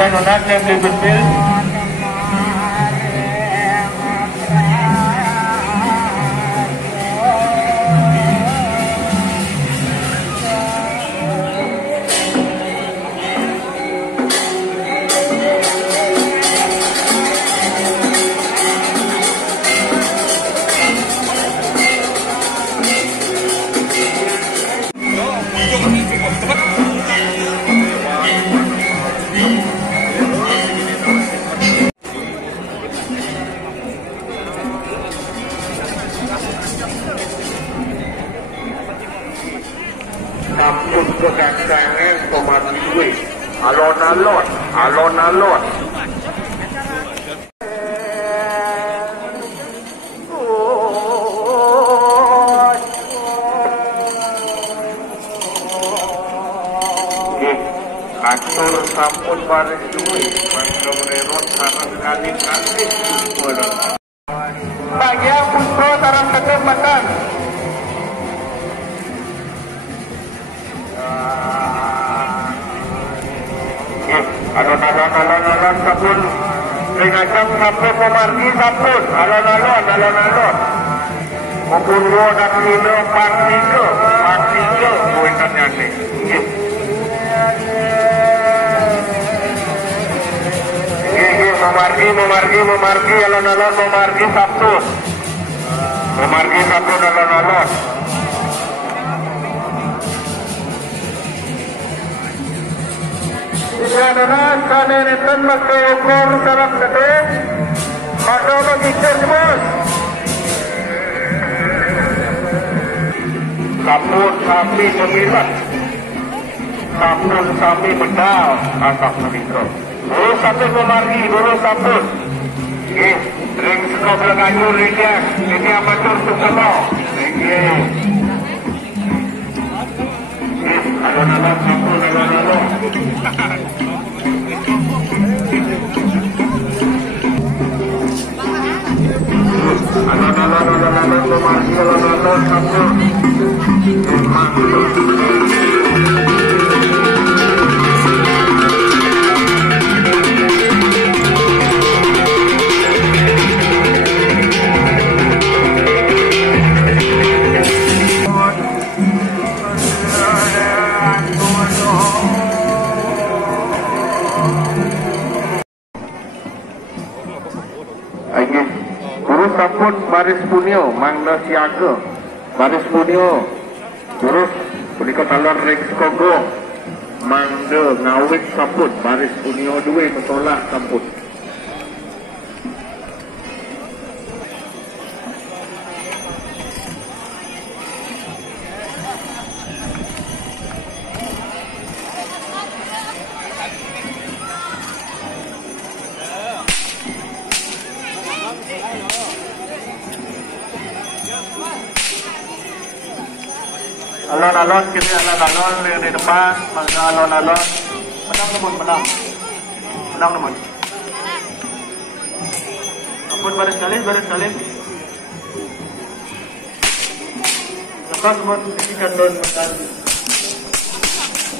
Yan unak yang betul. Sampun kekancangan tomat duwe alon-alon alon-alon atur sampun bareng duwe mangga mererot sareng kali-kali bagi putra sareng ketem makan alon-alon sabun ringajam sabun pemargi sabun alon-alon mumpun nak lino partigo bukan nyane memargi alon-alon memargi sabun alon-alon Isyarat kanenetan pakai ukur sarap gede, ada magister bos. Sabun sapi pemilat, sabun sapi bedal, asap meninggal. Bulu sabun memargi, bulu sabun. Ring skop lenganyur ringnya, ini amatur sukemo. Alon-alon sabun, alon-alon. Alon-alon memargi, alon-alon sabun. Terus sampun baris punio mangda siaga baris punio terus punika talon Rex Kogo mangda ngawik sampun baris punio duwe metolak sampun alon-alon kiri alon-alon di depan mangga alon-alon menang namun ampun baris kali lepas semua disikan don menang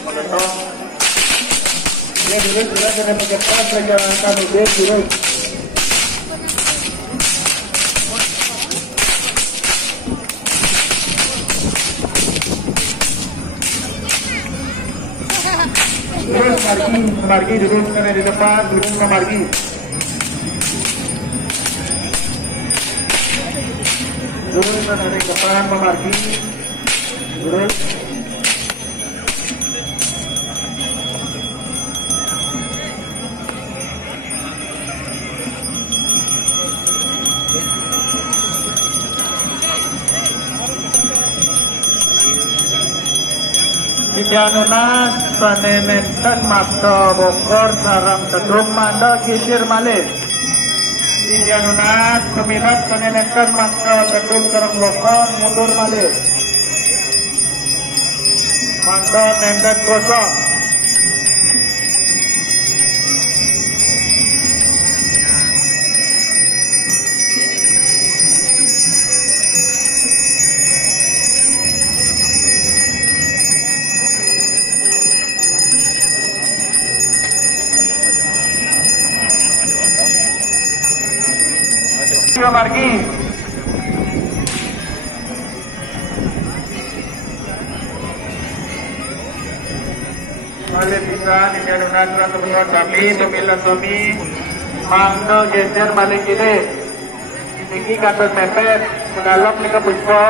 menetong ini dulu sudah kena pekerjaan perjalanan kami dulu terus memargi duduk karena di depan duduk memargi duduk karena di depan memargi duduk Janunas panenenten mapto bokor sarang tedung manda kisir malih. Janunas peminat panenenten mapto tedung sarang bokor mundur malih. Manda nenden kosong. Rizky Margi. Balik bisa dijalankan pertemuan kami, pemilihan kami, mangga geser balik ini. Ini kantor pepet, mendalam di Kebuspo.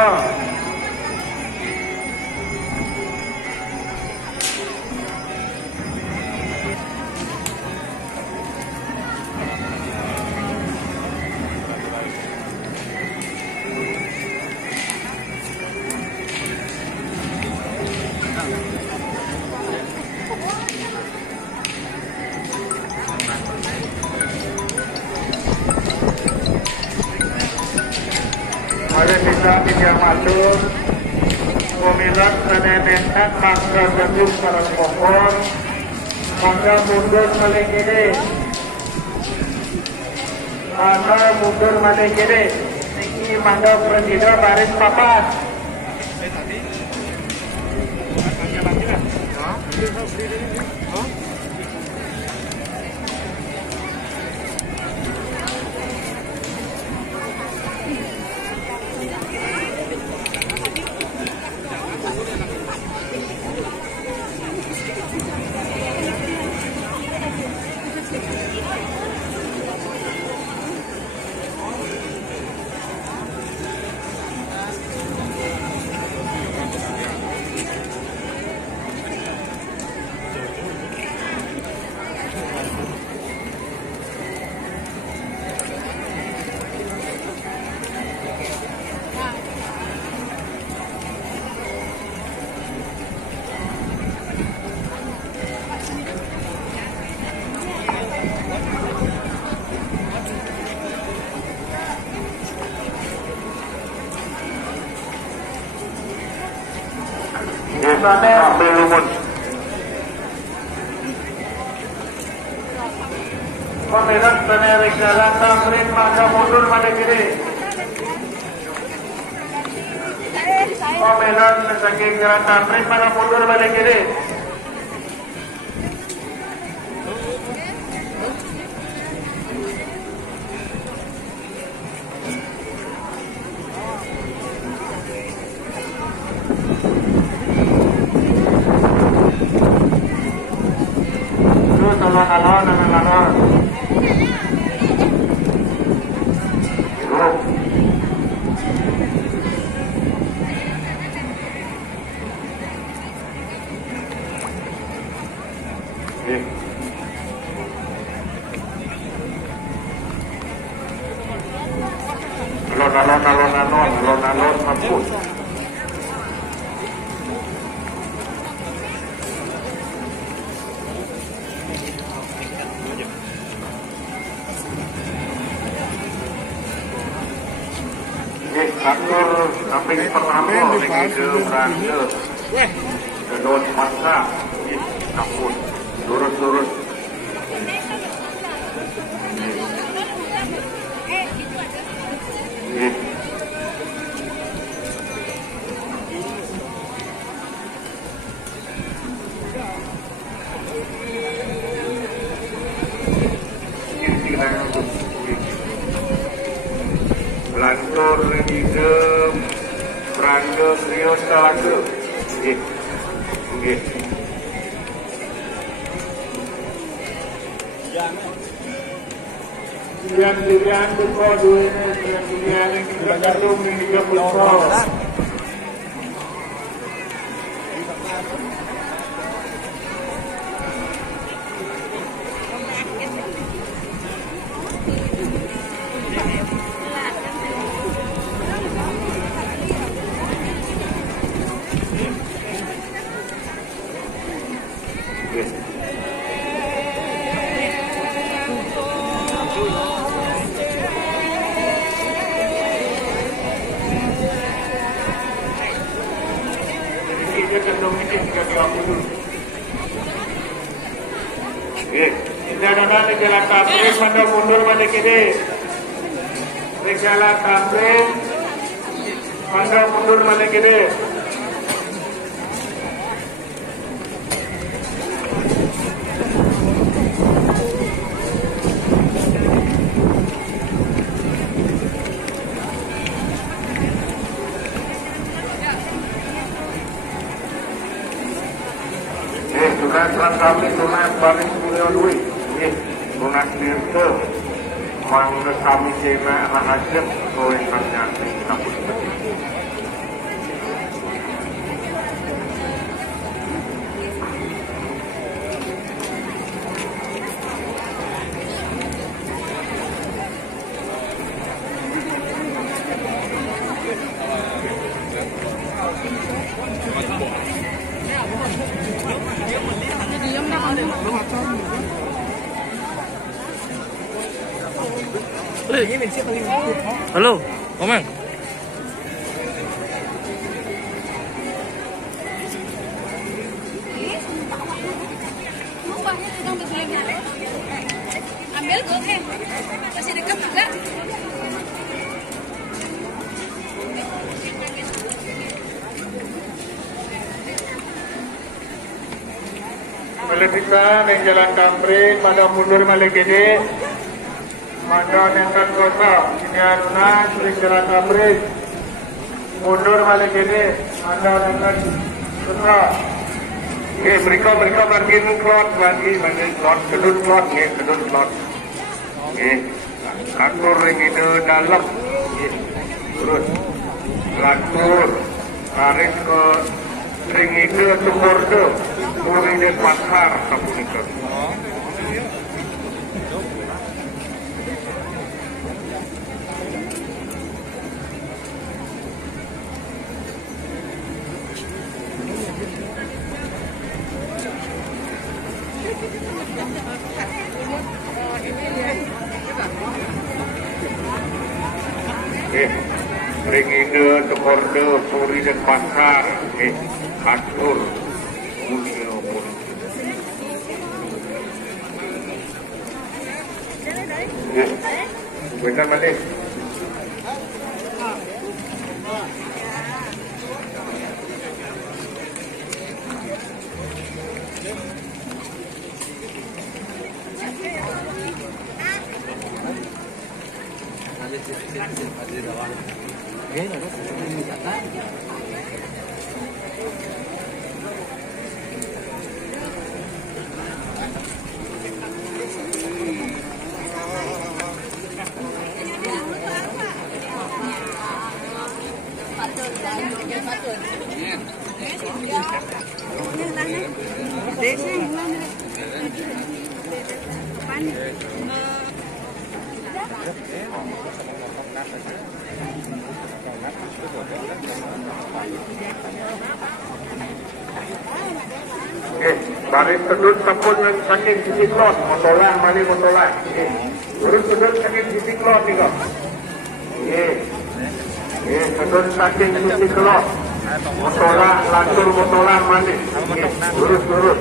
Oleh bisa pinjam masuk pemilat penenetan mangga gedung para pokok mangga mundur balik kiri ini mangga presiden baris papat sambil lumut. Pemilat penerik jalan tamrin mangga mundur pada kiri. Pemilat saking jalan tamrin mangga mundur pada kiri. Alon. Alon, mampus. Kantor samping pertama ke beranda gedon masa ampun lurus Lantur ke beranda serius talaga. Nggih. Pilihan buka dua pilihan yang kita kandung di 30. Jalan jalan tamrin pada mundur pada kiri. Jalan tamrin pada mundur pada kiri. tunas kami tunas baris punya duit. Tunas dirto. Mangga kami cina rahasia kewenangannya kabut. Halo, Omang. Ambil tuh, masih dekat juga. Meletikan yang jalan Kamprit pada mundur Malegede. Maka dengan kota ini anunan sering jalan Kamprit mundur Malegede. Anda dengan kota. Oke, mereka makin klot lagi, kedut klot. Oke, atur ring itu dalam. Terus atur tarik ke ring itu sumur tu, ring dan pasar kamu itu. Ring ide, tekorde, puri dan pasar, atur, dunia pun. Benar Malik. Baris pedut sampun yang saking sisi klot, motolah, mali motolah. Terus pedut saking sisi klot nih kok. Pedut saking sisi klot. Motolah, lantur motolah, mali. Lurus.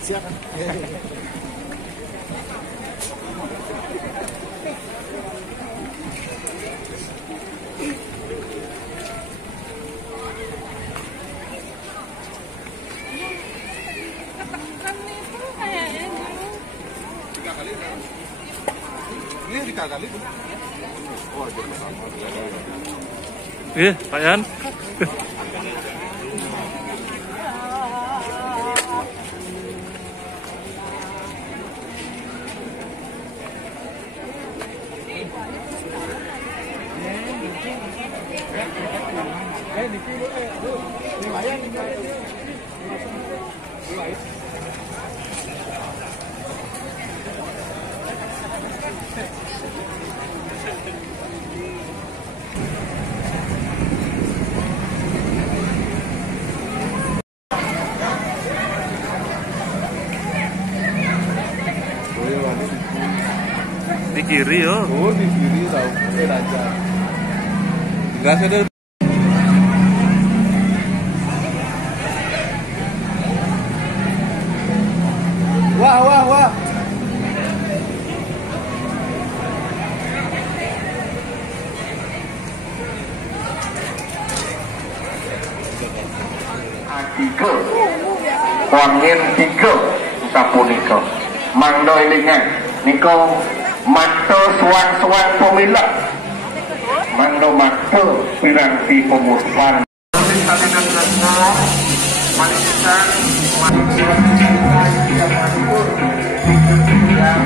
Silakan. Ini 3 kali. Oh, jadi sama. Iya, Pak Yan. Di kiri yo. Oh, di kiri tahu. Aja. Enggak sadar. Wah. Tiga, wangin tiga, sapunika. Mangdo ilingan, niko makto suang pemilah. Mangdo makto piranti pemuspan. Yang